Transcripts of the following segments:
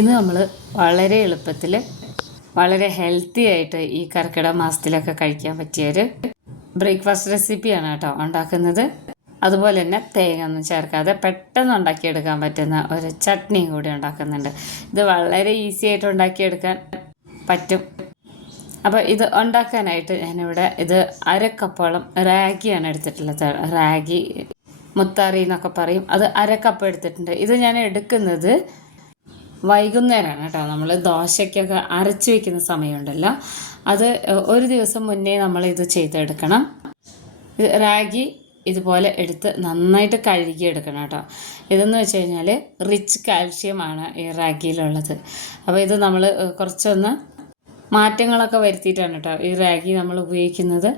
ഇന്ന് നമ്മൾ വളരെ എളുപ്പത്തിൽ വളരെ ഹെൽത്തി ആയിട്ട് ഈ കർക്കിടക മാസത്തിലൊക്കെ കഴിക്കാൻ പറ്റിയൊരു ബ്രേക്ക്ഫാസ്റ്റ് റെസിപ്പിയാണ് കേട്ടോ ഉണ്ടാക്കുന്നത്. അതുപോലെ തന്നെ തേങ്ങ ഒന്നും ചേർക്കാതെ പെട്ടെന്ന് ഉണ്ടാക്കിയെടുക്കാൻ പറ്റുന്ന ഒരു ചട്നിയും കൂടി ഉണ്ടാക്കുന്നുണ്ട്. ഇത് വളരെ ഈസി ആയിട്ട് ഉണ്ടാക്കിയെടുക്കാൻ പറ്റും. അപ്പോൾ ഇത് ഉണ്ടാക്കാനായിട്ട് ഞാനിവിടെ ഇത് അരക്കപ്പോളം റാഗിയാണ് എടുത്തിട്ടുള്ളത്. റാഗി മുത്താറി എന്നൊക്കെ പറയും. അത് അരക്കപ്പ് എടുത്തിട്ടുണ്ട്. ഇത് ഞാൻ എടുക്കുന്നത് വൈകുന്നേരമാണ് കേട്ടോ. നമ്മൾ ദോശയ്ക്കൊക്കെ അരച്ച് വെക്കുന്ന സമയമുണ്ടല്ലോ. അത് ഒരു ദിവസം മുന്നേ നമ്മൾ ഇത് ചെയ്തെടുക്കണം. റാഗി ഇതുപോലെ എടുത്ത് നന്നായിട്ട് കഴുകിയെടുക്കണം കേട്ടോ. ഇതെന്ന് വെച്ച് കഴിഞ്ഞാൽ റിച്ച് കാൽഷ്യമാണ് ഈ റാഗിയിലുള്ളത്. അപ്പോൾ ഇത് നമ്മൾ കുറച്ചൊന്ന് മാറ്റങ്ങളൊക്കെ വരുത്തിയിട്ടാണ് കേട്ടോ ഈ റാഗി നമ്മൾ ഉപയോഗിക്കുന്നത്.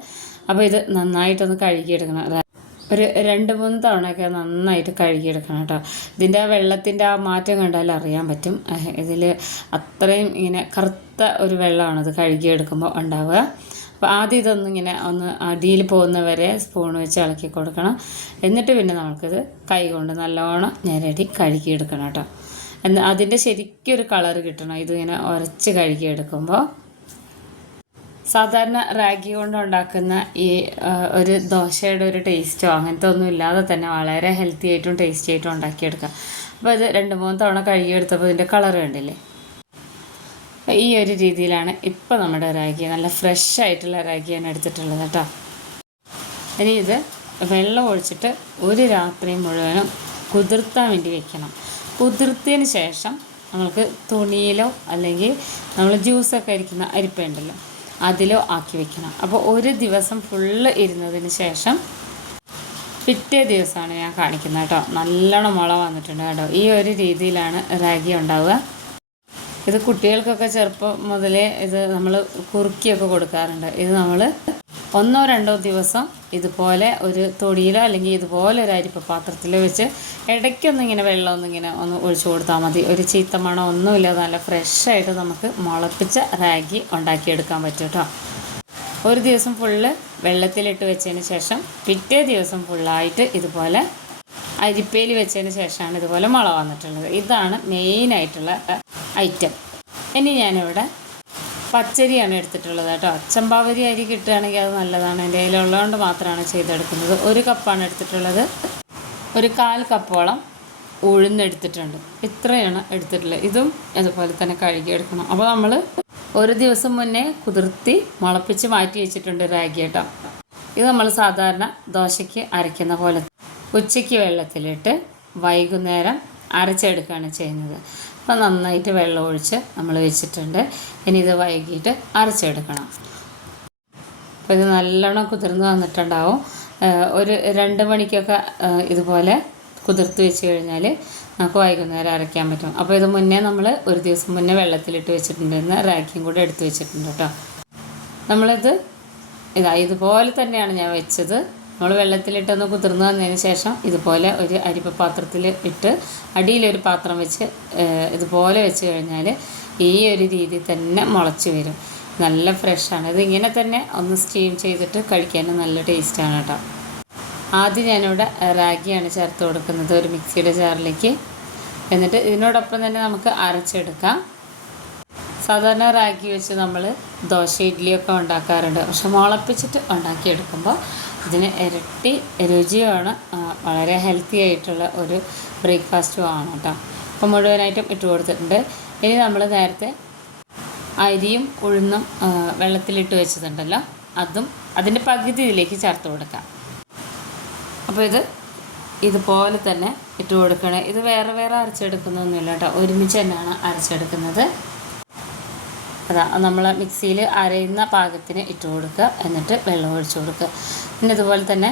അപ്പോൾ ഇത് നന്നായിട്ടൊന്ന് കഴുകിയെടുക്കണം. ഒരു രണ്ട് മൂന്ന് തവണയൊക്കെ നന്നായിട്ട് കഴുകിയെടുക്കണം കേട്ടോ. ഇതിന്റെ ആ വെള്ളത്തിന്റെ ആ മാറ്റം കണ്ടാൽ അറിയാൻ പറ്റും. ഇതിൽ അത്രയും ഇങ്ങനെ കറുത്ത ഒരു വെള്ളമാണ് ഇത് കഴുകിയെടുക്കുമ്പോൾ ഉണ്ടാവുക. അപ്പോൾ ആദ്യം ഇതൊന്നും ഇങ്ങനെ ഒന്ന് അടിയിൽ പോകുന്നവരെ സ്പൂൺ വെച്ച് ഇളക്കി കൊടുക്കണം. എന്നിട്ട് പിന്നെ നമുക്കിത് കൈ കൊണ്ട് നല്ലോണം ഞെരടി കഴുകിയെടുക്കണം കേട്ടോ. എന്ന് അതിന്റെ ശരിക്കും ഒരു കളർ കിട്ടണം. ഇതിങ്ങനെ ഉരച്ച് കഴുകിയെടുക്കുമ്പോൾ സാധാരണ റാഗി കൊണ്ട് ഉണ്ടാക്കുന്ന ഈ ഒരു ദോശയുടെ ഒരു ടേസ്റ്റോ അങ്ങനത്തെ ഒന്നും ഇല്ലാതെ തന്നെ വളരെ ഹെൽത്തി ആയിട്ടും ടേസ്റ്റി ആയിട്ടും ഉണ്ടാക്കിയെടുക്കാം. അപ്പോൾ അത് രണ്ട് മൂന്ന് തവണ കഴുകിയെടുത്തപ്പോൾ ഇതിന്റെ കളർ കണ്ടില്ലേ? ഈ ഒരു രീതിയിലാണ് ഇപ്പോൾ നമ്മുടെ റാഗി നല്ല ഫ്രഷ് ആയിട്ടുള്ള റാഗിയാണ് എടുത്തിട്ടുള്ളത് കേട്ടോ. ഇനി ഇത് വെള്ളം ഒഴിച്ചിട്ട് ഒരു രാത്രി മുഴുവനും കുതിർത്താൻ വേണ്ടി വെക്കണം. കുതിർത്തതിന് ശേഷം നമ്മൾക്ക് തുണിയിലോ അല്ലെങ്കിൽ നമ്മൾ ജ്യൂസൊക്കെ അരിക്കുന്ന അരിപ്പയുണ്ടല്ലോ അതിലോ ആക്കി വെക്കണം. അപ്പോൾ ഒരു ദിവസം ഫുള്ള് ഇരുന്നതിന് ശേഷം പിറ്റേ ദിവസമാണ് ഞാൻ കാണിക്കുന്നത് കേട്ടോ. നല്ലോണം മുള വന്നിട്ടുണ്ട് കേട്ടോ. ഈ ഒരു രീതിയിലാണ് റാഗി ഉണ്ടാവുക. ഇത് കുട്ടികൾക്കൊക്കെ ചെറുപ്പം മുതലേ ഇത് നമ്മൾ കുറുക്കിയൊക്കെ കൊടുക്കാറുണ്ട്. ഇത് നമ്മൾ ഒന്നോ രണ്ടോ ദിവസം ഇതുപോലെ ഒരു തൊടിയിലോ അല്ലെങ്കിൽ ഇതുപോലെ ഒരു അരിപ്പ പാത്രത്തിൽ വെച്ച് ഇടയ്ക്കൊന്നും ഇങ്ങനെ വെള്ളം ഒന്നിങ്ങനെ ഇങ്ങനെ ഒന്ന് ഒഴിച്ചു കൊടുത്താൽ മതി. ഒരു ചീത്ത മണം ഒന്നുമില്ലാതെ നല്ല ഫ്രഷായിട്ട് നമുക്ക് മുളപ്പിച്ച റാഗി ഉണ്ടാക്കിയെടുക്കാൻ പറ്റും കേട്ടോ. ഒരു ദിവസം ഫുള്ള് വെള്ളത്തിലിട്ട് വെച്ചതിന് ശേഷം പിറ്റേ ദിവസം ഫുള്ളായിട്ട് ഇതുപോലെ അരിപ്പയിൽ വെച്ചതിന് ശേഷമാണ് ഇതുപോലെ മുള വന്നിട്ടുള്ളത്. ഇതാണ് മെയിനായിട്ടുള്ള ഐറ്റം ഇനി ഞാനിവിടെ പച്ചരിയാണ് എടുത്തിട്ടുള്ളത് കേട്ടോ. അച്ചമ്പാവരി അരി കിട്ടുകയാണെങ്കിൽ അത് നല്ലതാണ്. എന്റെ കയ്യിലുള്ളതുകൊണ്ട് മാത്രമാണ് ചെയ്തെടുക്കുന്നത്. ഒരു കപ്പാണ് എടുത്തിട്ടുള്ളത്. ഒരു കാൽ കപ്പോളം ഉഴുന്നെടുത്തിട്ടുണ്ട് ഇത്രയാണ് എടുത്തിട്ടുള്ളത്. ഇതും അതുപോലെ തന്നെ കഴുകിയെടുക്കണം അപ്പോൾ നമ്മൾ ഒരു ദിവസം മുന്നേ കുതിർത്തി മുളപ്പിച്ച് മാറ്റി വെച്ചിട്ടുണ്ട് റാഗി കേട്ടോ. ഇത് നമ്മൾ സാധാരണ ദോശയ്ക്ക് അരയ്ക്കുന്ന പോലെ ഉച്ചയ്ക്ക് വെള്ളത്തിലിട്ട് വൈകുന്നേരം അരച്ചെടുക്കുകയാണ് ചെയ്യുന്നത്. അപ്പോൾ നന്നായിട്ട് വെള്ളം ഒഴിച്ച് നമ്മൾ വെച്ചിട്ടുണ്ട്. ഇനി ഇത് വൈകിട്ട് അരച്ചെടുക്കണം. അപ്പോൾ ഇത് നല്ലോണം കുതിർന്ന് വന്നിട്ടുണ്ടാവും. ഒരു രണ്ട് മണിക്കൊക്കെ ഇതുപോലെ കുതിർത്ത് വെച്ച് കഴിഞ്ഞാൽ നമുക്ക് വൈകുന്നേരം അരയ്ക്കാൻ പറ്റും. അപ്പോൾ ഇത് മുന്നേ നമ്മൾ ഒരു ദിവസം മുന്നേ വെള്ളത്തിലിട്ട് വെച്ചിട്ടുണ്ടെന്ന് റാക്കിയും കൂടെ എടുത്ത് വെച്ചിട്ടുണ്ട് കേട്ടോ നമ്മളിത് ഇതാ ഇതുപോലെ തന്നെയാണ് ഞാൻ വെച്ചത്. നമ്മൾ വെള്ളത്തിലിട്ടൊന്ന് കുതിർന്ന് വന്നതിന് ശേഷം ഇതുപോലെ ഒരു അരിപ്പ പാത്രത്തിൽ ഇട്ട് അടിയിലൊരു പാത്രം വെച്ച് ഇതുപോലെ വെച്ച് കഴിഞ്ഞാൽ ഈ ഒരു രീതി തന്നെ മുളച്ച് വരും. നല്ല ഫ്രഷാണ്. ഇത് ഇങ്ങനെ തന്നെ ഒന്ന് സ്റ്റീം ചെയ്തിട്ട് കഴിക്കാനും നല്ല ടേസ്റ്റാണ് കേട്ടോ. ആദ്യം ഞാനിവിടെ റാഗിയാണ് ചേർത്ത് കൊടുക്കുന്നത് ഒരു മിക്സിയുടെ ജാറിലേക്ക്. എന്നിട്ട് ഇതിനോടൊപ്പം തന്നെ നമുക്ക് അരച്ചെടുക്കാം. സാധാരണ റാഗി വെച്ച് നമ്മൾ ദോശ ഇഡ്ഡലിയൊക്കെ ഉണ്ടാക്കാറുണ്ട്. പക്ഷെ മുളപ്പിച്ചിട്ട് ഉണ്ടാക്കിയെടുക്കുമ്പോൾ ഇതിന് ഇരട്ടി രുചിയാണ് വളരെ ഹെൽത്തി ആയിട്ടുള്ള ഒരു ബ്രേക്ക്ഫാസ്റ്റും ആണ് കേട്ടോ അപ്പോൾ മുഴുവനായിട്ടും ഇട്ട് കൊടുത്തിട്ടുണ്ട്. ഇനി നമ്മൾ നേരത്തെ അരിയും ഉഴുന്നും വെള്ളത്തിലിട്ട് വെച്ചിട്ടുണ്ടല്ലോ അതും അതിന്റെ പകുതി ഇതിലേക്ക് ചേർത്ത് കൊടുക്കാം. അപ്പോൾ ഇത് ഇതുപോലെ തന്നെ ഇട്ട് കൊടുക്കണേ ഇത് വേറെ വേറെ അരച്ചെടുക്കുന്നൊന്നുമില്ല കേട്ടോ ഒരുമിച്ച് തന്നെയാണ് അരച്ചെടുക്കുന്നത്. അതാ നമ്മൾ മിക്സിയിൽ അരയുന്ന പാകത്തിന് ഇട്ട് കൊടുക്കുക. എന്നിട്ട് വെള്ളം ഒഴിച്ച് കൊടുക്കുക. പിന്നെ അതുപോലെ തന്നെ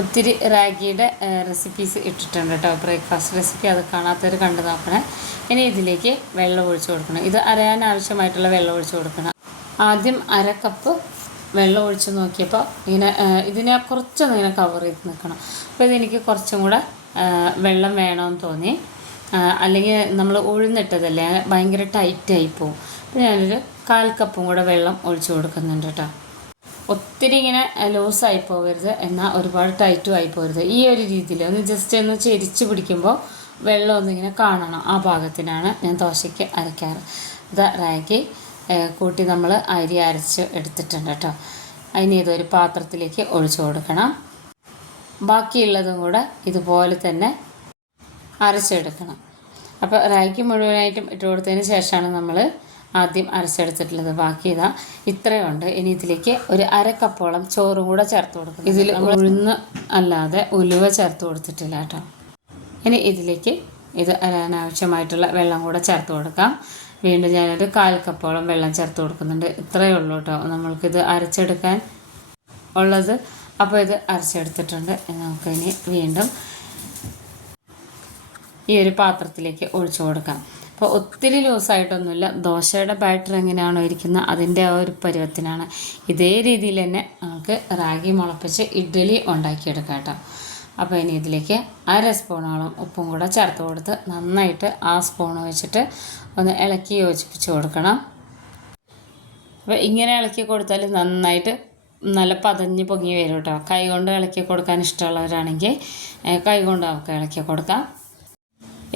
ഒത്തിരി റാഗിയുടെ റെസിപ്പീസ് ഇട്ടിട്ടുണ്ട് കേട്ടോ. ബ്രേക്ക്ഫാസ്റ്റ് റെസിപ്പി അത് കാണാത്തവർ കണ്ടു നോക്കണേ. ഇനി ഇതിലേക്ക് വെള്ളം ഒഴിച്ച് കൊടുക്കണം. ഇത് അരയാൻ ആവശ്യമായിട്ടുള്ള വെള്ളം ഒഴിച്ച് കൊടുക്കണം. ആദ്യം അര കപ്പ് വെള്ളം ഒഴിച്ച് നോക്കിയപ്പോൾ ഇങ്ങനെ ഇതിനെ കുറച്ചൊന്ന് ഇങ്ങനെ കവർ ചെയ്ത് നിൽക്കണം. അപ്പോൾ ഇതെനിക്ക് കുറച്ചും കൂടെ വെള്ളം വേണമെന്ന് തോന്നി. അല്ലെങ്കിൽ നമ്മൾ ഉഴുന്നിട്ടതല്ലേ ഭയങ്കര ടൈറ്റായി പോവും. അപ്പോൾ ഞാനൊരു കാൽ കപ്പും കൂടെ വെള്ളം ഒഴിച്ചു കൊടുക്കുന്നുണ്ട് കേട്ടോ ഒത്തിരി ഇങ്ങനെ ലൂസായി പോകരുത് എന്നാൽ ഒരുപാട് ടൈറ്റും ആയി പോകരുത്. ഈ ഒരു രീതിയിൽ ഒന്ന് ജസ്റ്റ് ഒന്ന് ചെരിച്ച് പിടിക്കുമ്പോൾ വെള്ളം ഒന്നിങ്ങനെ കാണണം. ആ ഭാഗത്തിനാണ് ഞാൻ ദോശയ്ക്ക് അരയ്ക്കാറ്. ഇത് റാക്കി കൂട്ടി നമ്മൾ അരി അരച്ച് എടുത്തിട്ടുണ്ട് കേട്ടോ അതിന് ഇതൊരു പാത്രത്തിലേക്ക് ഒഴിച്ചു കൊടുക്കണം. ബാക്കിയുള്ളതും കൂടെ ഇതുപോലെ തന്നെ അരച്ചെടുക്കണം. അപ്പോൾ റായ്ക്ക് മുഴുവനായിട്ടും ഇട്ട് കൊടുത്തതിന് ശേഷമാണ് നമ്മൾ ആദ്യം അരച്ചെടുത്തിട്ടുള്ളത്. ബാക്കി ഇതാ ഇത്രയുണ്ട്. ഇനി ഇതിലേക്ക് ഒരു അര കപ്പോളം ചോറും കൂടെ ചേർത്ത് കൊടുക്കും ഇതിൽ ഉഴുന്ന് അല്ലാതെ ഉലുവ ചേർത്ത് കൊടുത്തിട്ടില്ല കേട്ടോ. ഇനി ഇതിലേക്ക് ഇത് അനാവശ്യമായിട്ടുള്ള വെള്ളം കൂടെ ചേർത്ത് കൊടുക്കാം. വീണ്ടും ഞാനൊരു കാൽ കപ്പോളം വെള്ളം ചേർത്ത് കൊടുക്കുന്നുണ്ട്. ഇത്രയേ ഉള്ളൂ കേട്ടോ. നമ്മൾക്കിത് അരച്ചെടുക്കാൻ ഉള്ളത്. അപ്പോൾ ഇത് അരച്ചെടുത്തിട്ടുണ്ട്. നമുക്കിനി വീണ്ടും ഈ ഒരു പാത്രത്തിലേക്ക് ഒഴിച്ചു കൊടുക്കാം. അപ്പോൾ ഒത്തിരി ലൂസായിട്ടൊന്നുമില്ല. ദോശയുടെ ബാറ്റർ എങ്ങനെയാണോ ഇരിക്കുന്നത് അതിന്റെ ആ ഒരു പരുവത്തിനാണ്. ഇതേ രീതിയിൽ തന്നെ നമുക്ക് റാഗി മുളപ്പിച്ച് ഇഡ്ഡലി ഉണ്ടാക്കിയെടുക്കാം കേട്ടോ. അപ്പോൾ ഇനി ഇതിലേക്ക് അര സ്പൂണോളം ഉപ്പും കൂടെ ചേർത്ത് കൊടുത്ത് നന്നായിട്ട് ആ സ്പൂൺ വെച്ചിട്ട് ഒന്ന് ഇളക്കി യോജിപ്പിച്ച് കൊടുക്കണം. അപ്പോൾ ഇങ്ങനെ ഇളക്കി കൊടുത്താൽ നന്നായിട്ട് നല്ല പതഞ്ഞ് പൊങ്ങി വരും കേട്ടോ. കൈ കൊണ്ട് ഇളക്കി കൊടുക്കാൻ ഇഷ്ടമുള്ളവരാണെങ്കിൽ കൈ കൊണ്ട് നമുക്ക് ഇളക്കി കൊടുക്കാം.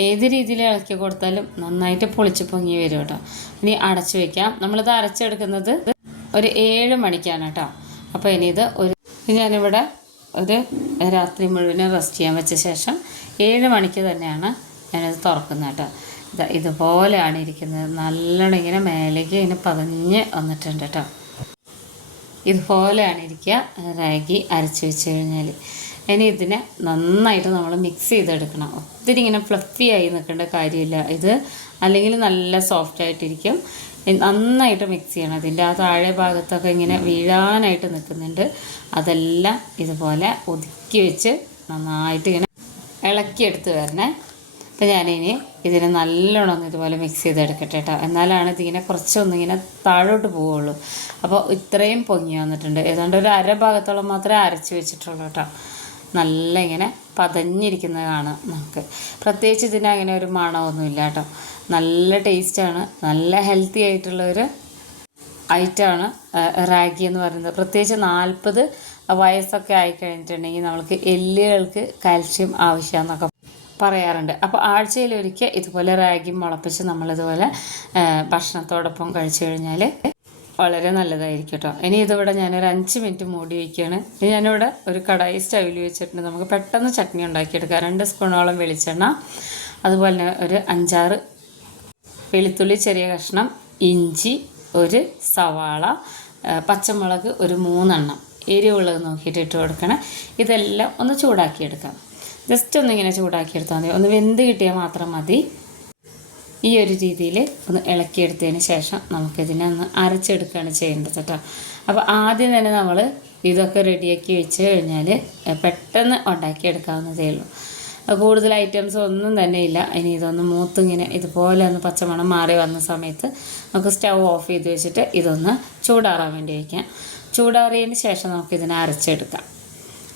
ഏത് രീതിയിൽ ഇളക്കി കൊടുത്താലും നന്നായിട്ട് പൊളിച്ച് പൊങ്ങി വരും കേട്ടോ. ഇനി അടച്ചു വെക്കാം. നമ്മളിത് അരച്ചെടുക്കുന്നത് ഒരു ഏഴ് മണിക്കാണ് കേട്ടോ. അപ്പോൾ ഇനി ഇത് ഒരു ഞാനിവിടെ ഒരു രാത്രി മുഴുവനും റെസ്റ്റ് ചെയ്യാൻ വെച്ച ശേഷം ഏഴ് മണിക്ക് തന്നെയാണ് ഞാനത് തുറക്കുന്നത് കേട്ടോ. ഇതാ ഇതുപോലെയാണ് ഇരിക്കുന്നത്. നല്ലോണം ഇങ്ങനെ മേലേക്ക് ഇങ്ങനെ പതഞ്ഞ് വന്നിട്ടുണ്ട് കേട്ടോ. ഇതുപോലെയാണ് ഇരിക്കുക. റാഗി അരച്ച് വെച്ച് കഴിഞ്ഞാൽ ഇനി ഇതിനെ നന്നായിട്ട് നമ്മൾ മിക്സ് ചെയ്തെടുക്കണം. ഒത്തിരി ഇങ്ങനെ ഫ്ലഫി ആയി നിൽക്കേണ്ട കാര്യമില്ല. ഇത് അല്ലെങ്കിൽ നല്ല സോഫ്റ്റ് ആയിട്ടിരിക്കും. നന്നായിട്ട് മിക്സ് ചെയ്യണം. അതിന്റെ ആ താഴെ ഭാഗത്തൊക്കെ ഇങ്ങനെ വീഴാനായിട്ട് നിൽക്കുന്നുണ്ട്. അതെല്ലാം ഇതുപോലെ ഒതുക്കി വെച്ച് നന്നായിട്ട് ഇങ്ങനെ ഇളക്കിയെടുത്ത് വരണേ. അപ്പോൾ ഞാനിനി ഇതിനെ നല്ലോണം ഇതുപോലെ മിക്സ് ചെയ്തെടുക്കട്ടെ കേട്ടോ. എന്നാലാണ് ഇതിങ്ങനെ കുറച്ചൊന്നിങ്ങനെ താഴോട്ട് പോവുള്ളൂ. അപ്പോൾ ഇത്രയും പൊങ്ങി വന്നിട്ടുണ്ട്. ഏതാണ്ട് ഒരു അര ഭാഗത്തോളം മാത്രമേ അരച്ച് വെച്ചിട്ടുള്ളൂ കേട്ടോ. നല്ല ഇങ്ങനെ പതഞ്ഞിരിക്കുന്നത് കാണാം നമുക്ക്. പ്രത്യേകിച്ച് ഇതിന് അങ്ങനെ ഒരു മണമൊന്നുമില്ല കേട്ടോ. നല്ല ടേസ്റ്റാണ്. നല്ല ഹെൽത്തി ആയിട്ടുള്ള ഒരു ഐറ്റമാണ് റാഗി എന്ന് പറയുന്നത്. പ്രത്യേകിച്ച് നാൽപ്പത് വയസ്സൊക്കെ ആയിക്കഴിഞ്ഞിട്ടുണ്ടെങ്കിൽ നമ്മൾക്ക് എല്ലുകൾക്ക് കാൽഷ്യം ആവശ്യമാണെന്നൊക്കെ പറയാറുണ്ട്. അപ്പോൾ ആഴ്ചയിലൊരിക്കൽ ഇതുപോലെ റാഗി മുളപ്പിച്ച് നമ്മളിതുപോലെ ഭക്ഷണത്തോടൊപ്പം കഴിച്ചു കഴിഞ്ഞാൽ വളരെ നല്ലതായിരിക്കും കേട്ടോ. ഇനി ഇതിവിടെ ഞാനൊരു അഞ്ച് മിനിറ്റ് മൂടി വയ്ക്കുകയാണ് ഇനി ഞാനിവിടെ ഒരു കടായി സ്റ്റവിൽ വെച്ചിട്ടുണ്ട്. നമുക്ക് പെട്ടെന്ന് ചട്നി ഉണ്ടാക്കിയെടുക്കാം. രണ്ട് സ്പൂണോളം വെളിച്ചെണ്ണ അതുപോലെ തന്നെ ഒരു അഞ്ചാറ് വെളുത്തുള്ളി ചെറിയ കഷ്ണം ഇഞ്ചി ഒരു സവാള പച്ചമുളക് ഒരു മൂന്നെണ്ണം. എരിവുള്ളത് നോക്കിയിട്ട് ഇട്ട് കൊടുക്കണം. ഇതെല്ലാം ഒന്ന് ചൂടാക്കിയെടുക്കാം. ജസ്റ്റ് ഒന്നിങ്ങനെ ചൂടാക്കിയെടുത്താൽ മതി. ഒന്ന് വെന്ത് കിട്ടിയാൽ മാത്രം മതി. ഈ ഒരു രീതിയിൽ ഒന്ന് ഇളക്കിയെടുത്തതിന് ശേഷം നമുക്കിതിനെ ഒന്ന് അരച്ചെടുക്കുകയാണ് ചെയ്യേണ്ടത് കേട്ടോ. അപ്പോൾ ആദ്യം തന്നെ നമ്മൾ ഇതൊക്കെ റെഡിയാക്കി വെച്ച് കഴിഞ്ഞാൽ പെട്ടെന്ന് ഉണ്ടാക്കിയെടുക്കാവുന്നതേ ഉള്ളൂ. കൂടുതൽ ഐറ്റംസ് ഒന്നും തന്നെ ഇല്ല. ഇനി ഇതൊന്ന് മൂത്തിങ്ങനെ ഇതുപോലെ ഒന്ന് പച്ചമണം മാറി വന്ന സമയത്ത് നമുക്ക് സ്റ്റൗ ഓഫ് ചെയ്ത് വെച്ചിട്ട് ഇതൊന്ന് ചൂടാറാൻ വേണ്ടി വയ്ക്കാം. ചൂടാറിയതിന് ശേഷം നമുക്കിതിനെ അരച്ചെടുക്കാം.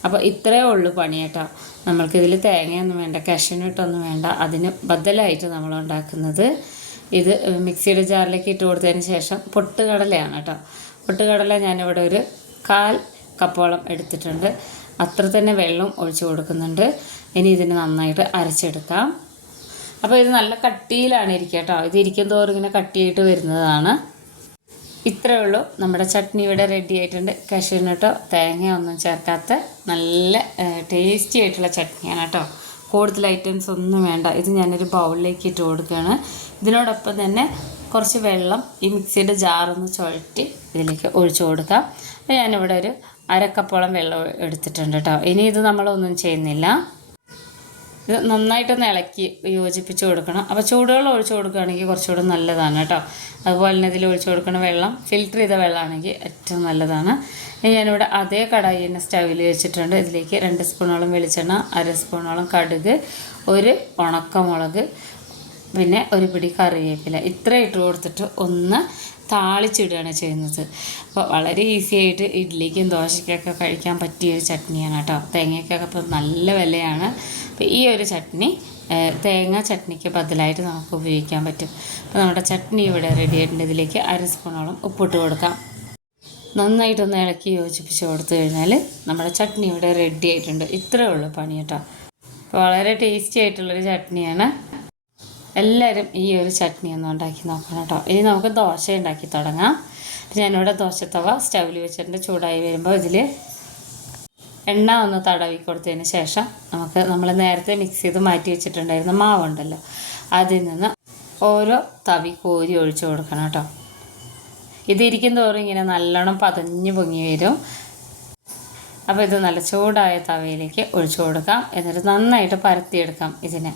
അപ്പോൾ ഇത്രയേ ഉള്ളൂ പണി കേട്ടോ. നമ്മൾക്കിതിൽ തേങ്ങയൊന്നും വേണ്ട കഷ്ണിട്ടൊന്നും വേണ്ട. അതിന് ബദലായിട്ട് നമ്മൾ ഉണ്ടാക്കുന്നത് ഇത് മിക്സിയുടെ ജാറിലേക്ക് ഇട്ട് കൊടുത്തതിന് ശേഷം പൊട്ടുകടലയാണ് കേട്ടോ. പൊട്ടുകടല ഞാനിവിടെ ഒരു കാൽ കപ്പോളം എടുത്തിട്ടുണ്ട്. അത്ര തന്നെ വെള്ളം ഒഴിച്ചു കൊടുക്കുന്നുണ്ട്. ഇനി ഇതിന് നന്നായിട്ട് അരച്ചെടുക്കാം. അപ്പോൾ ഇത് നല്ല കട്ടിയിലാണ് ഇരിക്കുക കേട്ടോ. ഇത് ഇരിക്കും തോറും ഇങ്ങനെ കട്ടിയായിട്ട് വരുന്നതാണ്. ഇത്രയേ ഉള്ളൂ. നമ്മുടെ ചട്നി ഇവിടെ റെഡി ആയിട്ടുണ്ട്. കശുവിനട്ടോ തേങ്ങ ഒന്നും ചേർക്കാത്ത നല്ല ടേസ്റ്റി ആയിട്ടുള്ള ചട്നിയാണ് കേട്ടോ. കൂടുതൽ ഐറ്റംസ് ഒന്നും വേണ്ട. ഇത് ഞാനൊരു ബൗളിലേക്ക് ഇട്ട് കൊടുക്കുകയാണ്. ഇതിനോടൊപ്പം തന്നെ കുറച്ച് വെള്ളം ഈ മിക്സിയുടെ ജാറൊന്ന് ചുഴറ്റി ഇതിലേക്ക് ഒഴിച്ചു കൊടുക്കാം. ഞാനിവിടെ ഒരു അരക്കപ്പോളം വെള്ളം എടുത്തിട്ടുണ്ട് കേട്ടോ. ഇനി ഇത് നമ്മളൊന്നും ചെയ്യുന്നില്ല. ഇത് നന്നായിട്ടൊന്ന് ഇളക്കി യോജിപ്പിച്ച് കൊടുക്കണം. അപ്പോൾ ചൂടുവെള്ളം ഒഴിച്ച് കൊടുക്കുകയാണെങ്കിൽ കുറച്ചുകൂടെ നല്ലതാണ് കേട്ടോ. അതുപോലെ തന്നെ ഇതിൽ ഒഴിച്ച് കൊടുക്കുന്ന വെള്ളം ഫിൽറ്റർ ചെയ്ത വെള്ളമാണെങ്കിൽ ഏറ്റവും നല്ലതാണ്. ഞാനിവിടെ അതേ കടായി തന്നെ സ്റ്റവിൽ വെച്ചിട്ടുണ്ട്. ഇതിലേക്ക് രണ്ട് സ്പൂണോളം വെളിച്ചെണ്ണ അര സ്പൂണോളം കടുക് ഒരു ഉണക്കമുളക് പിന്നെ ഒരു പിടി കറിവേപ്പില. ഇത്ര ഇട്ട് കൊടുത്തിട്ട് ഒന്ന് താളിച്ചിടുകയാണ് ചെയ്യുന്നത്. അപ്പോൾ വളരെ ഈസി ആയിട്ട് ഇഡ്ഡലിക്കും ദോശയ്ക്കൊക്കെ കഴിക്കാൻ പറ്റിയ ഒരു ചട്നിയാണ് കേട്ടോ. തേങ്ങയ്ക്കൊക്കെ ഇപ്പോൾ നല്ല വിലയാണ്. അപ്പോൾ ഈ ഒരു ചട്നി തേങ്ങ ചട്നിക്ക് ബദലായിട്ട് നമുക്ക് ഉപയോഗിക്കാൻ പറ്റും. അപ്പോൾ നമ്മുടെ ചട്നി ഇവിടെ റെഡി ആയിട്ടുണ്ട്. ഇതിലേക്ക് അര സ്പൂണോളം ഉപ്പിട്ട് കൊടുക്കാം. നന്നായിട്ടൊന്ന് ഇളക്കി യോജിപ്പിച്ച് കൊടുത്തു കഴിഞ്ഞാൽ നമ്മുടെ ചട്നി ഇവിടെ റെഡി ആയിട്ടുണ്ട്. ഇത്രയേ ഉള്ളൂ പണി കേട്ടോ. അപ്പോൾ വളരെ ടേസ്റ്റി ആയിട്ടുള്ളൊരു ചട്നിയാണ്. എല്ലാവരും ഈ ഒരു ചട്നി ഒന്ന് ഉണ്ടാക്കി നോക്കണം കേട്ടോ. ഇനി നമുക്ക് ദോശ ഉണ്ടാക്കി തുടങ്ങാം. ഞാനിവിടെ ദോശത്തവ സ്റ്റൗവിൽ വെച്ചിട്ടുണ്ട്. ചൂടായി വരുമ്പോൾ ഇതിൽ എണ്ണ ഒന്ന് തടവി കൊടുത്തതിന് ശേഷം നമുക്ക് നമ്മൾ നേരത്തെ മിക്സ് ചെയ്ത് മാറ്റി വെച്ചിട്ടുണ്ടായിരുന്ന മാവുണ്ടല്ലോ. അതിൽ നിന്ന് ഓരോ തവി കോരി ഒഴിച്ചു കൊടുക്കണം കേട്ടോ. ഇതിരിക്കും തോറും ഇങ്ങനെ നല്ലോണം പതഞ്ഞ് പൊങ്ങി വരും. അപ്പോൾ ഇത് നല്ല ചൂടായ തവയിലേക്ക് ഒഴിച്ചു കൊടുക്കാം. എന്നിട്ട് നന്നായിട്ട് പരത്തിയെടുക്കാം ഇതിനെ.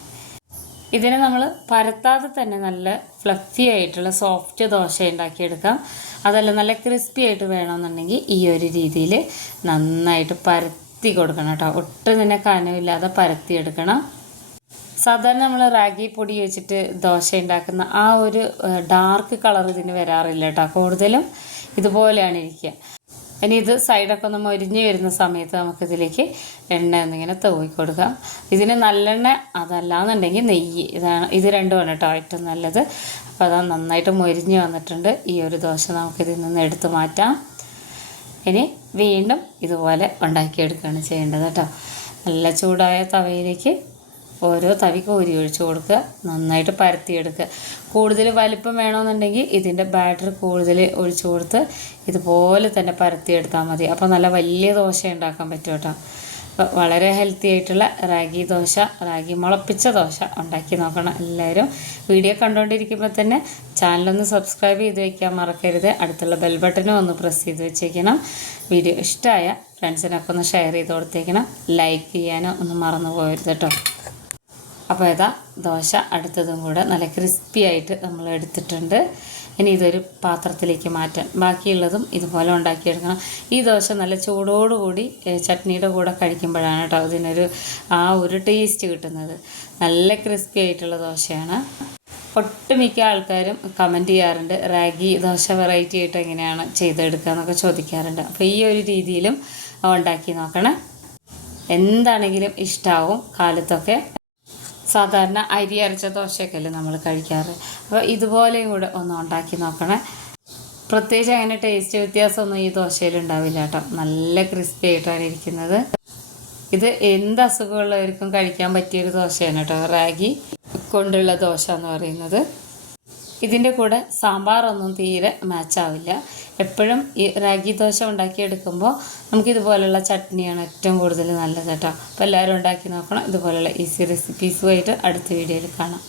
ഇതിനെ നമ്മൾ പരത്താതെ തന്നെ നല്ല ഫ്ലഫി ആയിട്ടുള്ള സോഫ്റ്റ് ദോശ ഉണ്ടാക്കിയെടുക്കാം. അതല്ല നല്ല ക്രിസ്പി ആയിട്ട് വേണമെന്നുണ്ടെങ്കിൽ ഈ ഒരു രീതിയിൽ നന്നായിട്ട് പരത്തി കൊടുക്കണം കേട്ടോ. ഒട്ടും തന്നെ കനവില്ലാതെ പരത്തിയെടുക്കണം. സാധാരണ നമ്മൾ റാഗി പൊടി വെച്ചിട്ട് ദോശ ഉണ്ടാക്കുന്ന ആ ഒരു ഡാർക്ക് കളർ ഇതിന് വരാറില്ല കേട്ടോ. കൂടുതലും ഇതുപോലെയാണ് ഇരിക്കുക. ഇനി ഇത് സൈഡൊക്കെ ഒന്ന് മൊരിഞ്ഞ് വരുന്ന സമയത്ത് നമുക്കിതിലേക്ക് എണ്ണ എന്നിങ്ങനെ തൂവി കൊടുക്കാം. ഇതിന് നല്ലെണ്ണ അതല്ലാന്നുണ്ടെങ്കിൽ നെയ്യ്. ഇതാണ് ഇത് രണ്ടുമാണ് കേട്ടോ ഏറ്റവും നല്ലത്. അപ്പോൾ അതാ നന്നായിട്ട് മൊരിഞ്ഞ് വന്നിട്ടുണ്ട്. ഈ ഒരു ദോശ നമുക്കിതിൽ നിന്ന് എടുത്തു മാറ്റാം. ഇനി വീണ്ടും ഇതുപോലെ ഉണ്ടാക്കിയെടുക്കുകയാണ് ചെയ്യേണ്ടത് കേട്ടോ. നല്ല ചൂടായ തവയിലേക്ക് ഓരോ തവി കോരി ഒഴിച്ചു കൊടുക്കുക നന്നായിട്ട് പരത്തിയെടുക്കുക. കൂടുതൽ വലിപ്പം വേണമെന്നുണ്ടെങ്കിൽ ഇതിന്റെ ബാറ്റർ കൂടുതൽ ഒഴിച്ചു കൊടുത്ത് ഇതുപോലെ തന്നെ പരത്തിയെടുത്താൽ മതി. അപ്പോൾ നല്ല വലിയ ദോശ ഉണ്ടാക്കാൻ പറ്റും കേട്ടോ. അപ്പോൾ വളരെ ഹെൽത്തി ആയിട്ടുള്ള റാഗി ദോശ റാഗി മുളപ്പിച്ച ദോശ ഉണ്ടാക്കി നോക്കണം എല്ലാവരും. വീഡിയോ കണ്ടുകൊണ്ടിരിക്കുമ്പോൾ തന്നെ ചാനലൊന്ന് സബ്സ്ക്രൈബ് ചെയ്ത് വയ്ക്കാൻ മറക്കരുത്. അടുത്തുള്ള ബെൽ ബട്ടനും ഒന്ന് പ്രസ് ചെയ്ത് വെച്ചേക്കണം. വീഡിയോ ഇഷ്ടമായ ഫ്രണ്ട്സിനൊക്കെ ഒന്ന് ഷെയർ ചെയ്ത് കൊടുത്തേക്കണം. ലൈക്ക് ചെയ്യാനോ ഒന്നും മറന്നു പോകരുത് കേട്ടോ. അപ്പോൾ ഇതാ ദോശ അടുത്തതും കൂടെ നല്ല ക്രിസ്പി ആയിട്ട് നമ്മൾ എടുത്തിട്ടുണ്ട്. ഇനി ഇതൊരു പാത്രത്തിലേക്ക് മാറ്റാൻ ബാക്കിയുള്ളതും ഇതുപോലെ ഉണ്ടാക്കിയെടുക്കണം. ഈ ദോശ നല്ല ചൂടോടുകൂടി ചട്നിയുടെ കൂടെ കഴിക്കുമ്പോഴാണ് കേട്ടോ ഇതിനൊരു ആ ഒരു ടേസ്റ്റ് കിട്ടുന്നത്. നല്ല ക്രിസ്പി ആയിട്ടുള്ള ദോശയാണ്. ഒട്ടുമിക്ക ആൾക്കാരും കമന്റ് ചെയ്യാറുണ്ട് റാഗി ദോശ വെറൈറ്റി ആയിട്ട് എങ്ങനെയാണ് ചെയ്തെടുക്കുക എന്നൊക്കെ ചോദിക്കാറുണ്ട്. അപ്പോൾ ഈ ഒരു രീതിയിലും ഉണ്ടാക്കി നോക്കണം. എന്താണെങ്കിലും ഇഷ്ടാവും കാലത്തൊക്കെ. സാധാരണ അരി അരച്ച ദോശയൊക്കെ അല്ലേ നമ്മൾ കഴിക്കാറ്? അപ്പോൾ ഇതുപോലെയും കൂടെ ഒന്ന് ഉണ്ടാക്കി നോക്കണേ. പ്രത്യേകിച്ച് അങ്ങനെ ടേസ്റ്റ് വ്യത്യാസമൊന്നും ഈ ദോശയിൽ ഉണ്ടാവില്ല കേട്ടോ. നല്ല ക്രിസ്പി ആയിട്ടാണ് ഇരിക്കുന്നത്. ഇത് എന്ത് അസുഖമുള്ളവർക്കും കഴിക്കാൻ പറ്റിയൊരു ദോശയാണ് കേട്ടോ. റാഗി കൊണ്ടുള്ള ദോശ എന്ന് പറയുന്നത്. ഇതിന്റെ കൂടെ സാമ്പാറൊന്നും തീരെ മാച്ചാവില്ല എപ്പോഴും ഈ റാഗി ദോശ ഉണ്ടാക്കിയെടുക്കുമ്പോൾ നമുക്കിതുപോലുള്ള ചട്നിയാണ് ഏറ്റവും കൂടുതൽ നല്ലത് കേട്ടോ. അപ്പോൾ എല്ലാവരും ഉണ്ടാക്കി നോക്കണം. ഇതുപോലുള്ള ഈസി റെസിപ്പീസുമായിട്ട് അടുത്ത വീഡിയോയിൽ കാണാം.